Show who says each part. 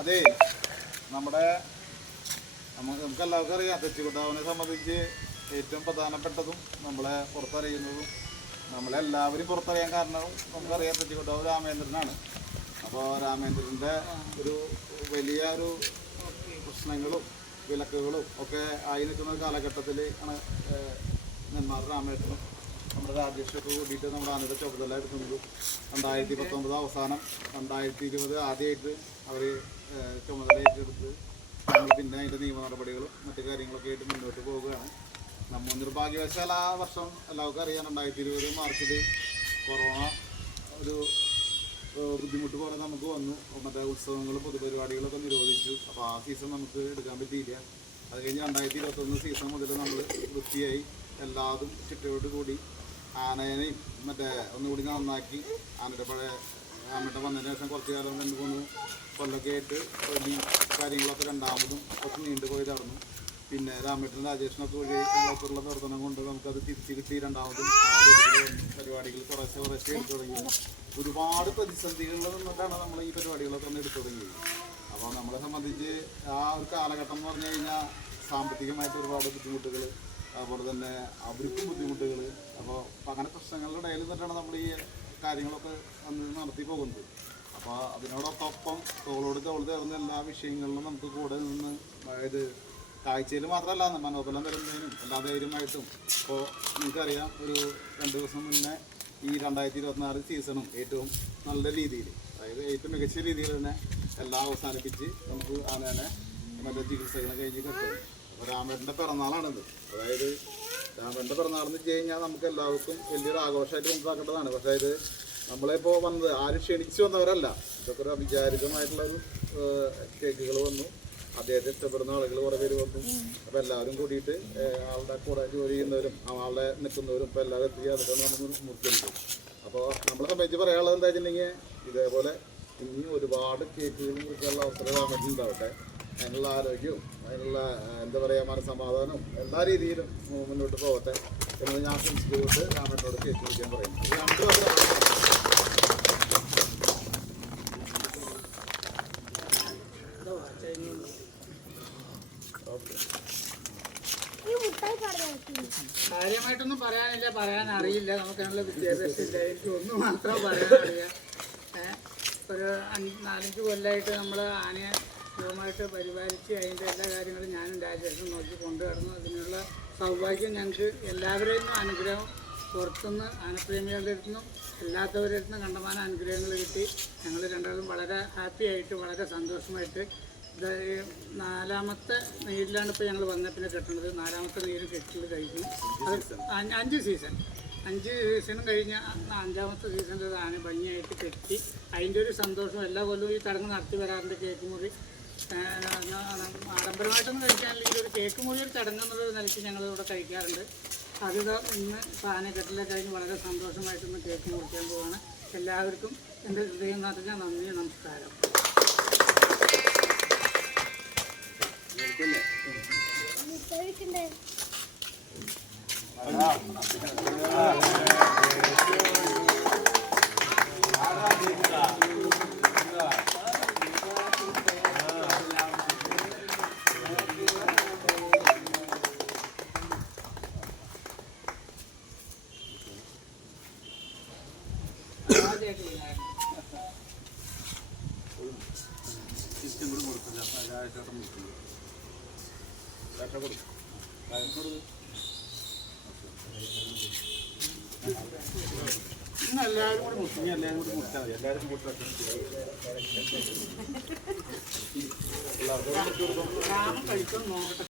Speaker 1: അതെ നമ്മുടെ നമുക്ക് നമുക്ക് എല്ലാവർക്കും അറിയാം തെച്ചിക്കുട്ടാവിനെ സംബന്ധിച്ച് ഏറ്റവും പ്രധാനപ്പെട്ടതും നമ്മളെ പുറത്തറിയുന്നതും നമ്മളെല്ലാവരും പുറത്തറിയാൻ കാരണവും നമുക്കറിയാം തെച്ചിക്കുട്ടാവ് രാമേന്ദ്രനാണ്. അപ്പോൾ രാമേന്ദ്രന്റെ ഒരു വലിയ ഒരു പ്രശ്നങ്ങളും വിലക്കുകളും ഒക്കെ ആയി നിൽക്കുന്ന കാലഘട്ടത്തിൽ ആണ് നെന്മാർ രാമേന്ദ്രനും നമ്മുടെ രാജേഷൊക്കെ കൂടിയിട്ട് നമ്മുടെ ആനയുടെ ചുമതല എടുക്കുന്നത് രണ്ടായിരത്തി പത്തൊമ്പത് അവസാനം രണ്ടായിരത്തി ഇരുപത് ആദ്യമായിട്ട് അവർ ചുമതല ഏറ്റെടുത്ത് നമ്മൾ പിന്നെ അതിന്റെ നിയമ നടപടികളും മറ്റു കാര്യങ്ങളൊക്കെ ആയിട്ട് മുന്നോട്ട് പോവുകയാണ്. നമ്മൾ നിർഭാഗ്യവശാൽ ആ വർഷം എല്ലാവർക്കും അറിയാം രണ്ടായിരത്തി ഇരുപത് മാർച്ചിൽ കൊറോണ ഒരു ബുദ്ധിമുട്ട് പോലെ നമുക്ക് വന്നു. മറ്റേ ഉത്സവങ്ങളും പൊതുപരിപാടികളൊക്കെ നിരോധിച്ചു. അപ്പോൾ ആ സീസൺ നമുക്ക് എടുക്കാൻ പറ്റിയില്ല. അത് കഴിഞ്ഞ് രണ്ടായിരത്തി ഇരുപത്തൊന്ന് സീസൺ മുതൽ നമ്മൾ വൃത്തിയായി എല്ലാതും ചിട്ടയോട് കൂടി ആനേനെയും മറ്റേ ഒന്നുകൂടി നന്നാക്കി. ആനയുടെ പഴയ ആനയുടെ വന്നതിന് ശേഷം കുറച്ച് കാലം രണ്ട് മൂന്ന് കൊല്ലൊക്കെ ആയിട്ട് ഈ കാര്യങ്ങളൊക്കെ രണ്ടാമതും കുറച്ച് നീണ്ടു പോയി നടന്നു പിന്നെ രാമേട്ടൻ രാജേഷിനൊക്കെ ഉള്ള പ്രവർത്തനം കൊണ്ട് നമുക്കത് തിരിച്ച് കിട്ടി രണ്ടാമതും പരിപാടികൾ കുറേശ്ശെ കുറേശ്ശെ എടുത്തു തുടങ്ങി. ഒരുപാട് പ്രതിസന്ധികൾ നിന്നിട്ടാണ് നമ്മൾ ഈ പരിപാടികളൊക്കെ ഒന്ന് എടുത്തു തുടങ്ങിയത്. അപ്പോൾ നമ്മളെ സംബന്ധിച്ച് ആ ഒരു കാലഘട്ടം എന്ന് പറഞ്ഞു കഴിഞ്ഞാൽ സാമ്പത്തികമായിട്ട് ഒരുപാട് ബുദ്ധിമുട്ടുകൾ അതുപോലെ തന്നെ അവർക്കും ബുദ്ധിമുട്ടുകൾ അപ്പോൾ അങ്ങനെ പ്രശ്നങ്ങളുടെ ഇടയിൽ നിന്നിട്ടാണ് നമ്മൾ ഈ കാര്യങ്ങളൊക്കെ നടത്തി പോകുന്നത്. അപ്പോൾ അതിനോടൊപ്പം തോളോട് തോൾ ചേർന്ന എല്ലാ വിഷയങ്ങളിലും നമുക്ക് കൂടെ നിന്ന് അതായത് കാഴ്ചയിൽ മാത്രമല്ല മനോബലം തരുന്നതിനും എല്ലാ ധൈര്യമായിട്ടും. ഇപ്പോൾ നിങ്ങൾക്കറിയാം ഒരു രണ്ട് ദിവസം മുന്നേ ഈ രണ്ടായിരത്തി ഇരുപത്തിനാല് സീസണും ഏറ്റവും നല്ല രീതിയിൽ അതായത് ഏറ്റവും മികച്ച രീതിയിൽ തന്നെ എല്ലാം അവസാനിപ്പിച്ച് നമുക്ക് ആനേനെ മറ്റേ ചികിത്സകളും കഴിഞ്ഞ് കിട്ടും. രാമേട്ടന്റെ പിറന്നാളാണിത്. അതായത് രാമേട്ടന്റെ പിറന്നാളെന്ന് വെച്ച് കഴിഞ്ഞാൽ നമുക്ക് എല്ലാവർക്കും വലിയൊരു ആഘോഷമായിട്ട് മനസ്സിലാക്കേണ്ടതാണ്. പക്ഷേ ഇത് നമ്മളിപ്പോൾ വന്നത് ആരും ക്ഷണിച്ചു വന്നവരല്ല. ഇതൊക്കെ ഒരു അവിചാരിതമായിട്ടുള്ളൊരു കേക്കുകൾ വന്നു. അദ്ദേഹത്തെ ഇഷ്ടപ്പെടുന്ന ആളുകൾ കുറേ പേര് വന്നു. അപ്പോൾ എല്ലാവരും കൂടിയിട്ട് ആളുടെ കൂടെ ജോലി ചെയ്യുന്നവരും ആളെ നിൽക്കുന്നവരും ഇപ്പോൾ എല്ലാവരും എത്തി. അതൊക്കെ നമുക്ക് മുറിച്ചെടുക്കും അപ്പോൾ നമ്മളെ സംബന്ധിച്ച് പറയാനുള്ളത് എന്താ വെച്ചിട്ടുണ്ടെങ്കിൽ ഇതേപോലെ ഇനി ഒരുപാട് കേക്കുകൾ മുറിക്കാനുള്ള അവസരം രാമേട്ടനുണ്ടാവട്ടെ അതിനുള്ള ആരോഗ്യവും അതിനുള്ള എന്താ പറയുക മനസമാധാനവും എല്ലാ രീതിയിലും മുന്നോട്ട് പോകട്ടെ എന്ന് ഞാൻ ആശംസിച്ചുകൊണ്ട് രാമനോട് കേക്ക് മുറിക്കാൻ പറയുന്നു. നമുക്ക്
Speaker 2: കാര്യമായിട്ടൊന്നും പറയാനില്ല പറയാൻ അറിയില്ല. നമുക്കതിനുള്ള വിദ്യാഭ്യാസം ഇല്ല. എനിക്ക് ഒന്ന് മാത്രം പറയാനറിയാം ഏഹ് ഒരു അഞ്ച് നാലഞ്ച് കൊല്ലമായിട്ട് നമ്മൾ ആനയെ സുഖമായിട്ട് പരിപാലിച്ച് അതിന്റെ എല്ലാ കാര്യങ്ങളും ഞാനും രാജേഷും നോക്കി കൊണ്ടു നടന്നു. അതിനുള്ള സൗഭാഗ്യം ഞങ്ങൾക്ക് എല്ലാവരെയും അനുഗ്രഹം പുറത്തുനിന്ന് ആനപ്രേമികളുടെ അടുത്തു നിന്നും അല്ലാത്തവരുടെ അടുത്ത് നിന്നും കണ്ടമാന അനുഗ്രഹങ്ങൾ കിട്ടി. ഞങ്ങൾ രണ്ടാളും വളരെ ഹാപ്പി ആയിട്ട് വളരെ സന്തോഷമായിട്ട്. നാലാമത്തെ നീരിലാണ് ഇപ്പോൾ ഞങ്ങൾ വന്ന പിന്നെ കെട്ടുന്നത് നാലാമത്തെ നീര് കെട്ടിൽ അത് അഞ്ച് സീസൺ. അഞ്ച് സീസണും കഴിഞ്ഞ അഞ്ചാമത്തെ സീസണിൽ ആന ഭംഗിയായിട്ട് കെട്ടി. അതിന്റെ ഒരു സന്തോഷം എല്ലാ കൊല്ലവും ഈ ചടങ്ങ് നടത്തി വരാറുണ്ട് കേക്ക് മുറി. ആഡംബരമായിട്ടൊന്നും കഴിക്കാനില്ലെങ്കിൽ ഒരു കേക്ക് മുറി ഒരു ചടങ്ങ് എന്നുള്ള നിലയ്ക്ക് ഞങ്ങൾ ഇവിടെ കഴിക്കാറുണ്ട്. അത് ഇതാ ഇന്ന് കെട്ടില്ല കഴിഞ്ഞ് വളരെ സന്തോഷമായിട്ടൊന്ന് കേക്ക് മുറിക്കാൻ പോവാണ്. എല്ലാവർക്കും എന്റെ ഹൃദയം നിറഞ്ഞ നന്ദി നമസ്കാരം.
Speaker 1: സിസ്റ്റം കൂടി കൊടുക്കില്ല മുറിക്കുന്നു രക്ഷ കൊടുക്കും
Speaker 2: ഇന്ന് എല്ലാവരും കൂടി
Speaker 1: ഇനി എല്ലാവരും കൂടി മുറിച്ചാൽ മതി. എല്ലാവരും കൂടി
Speaker 2: രാമൻ കഴിക്കാൻ നോക്കട്ടെ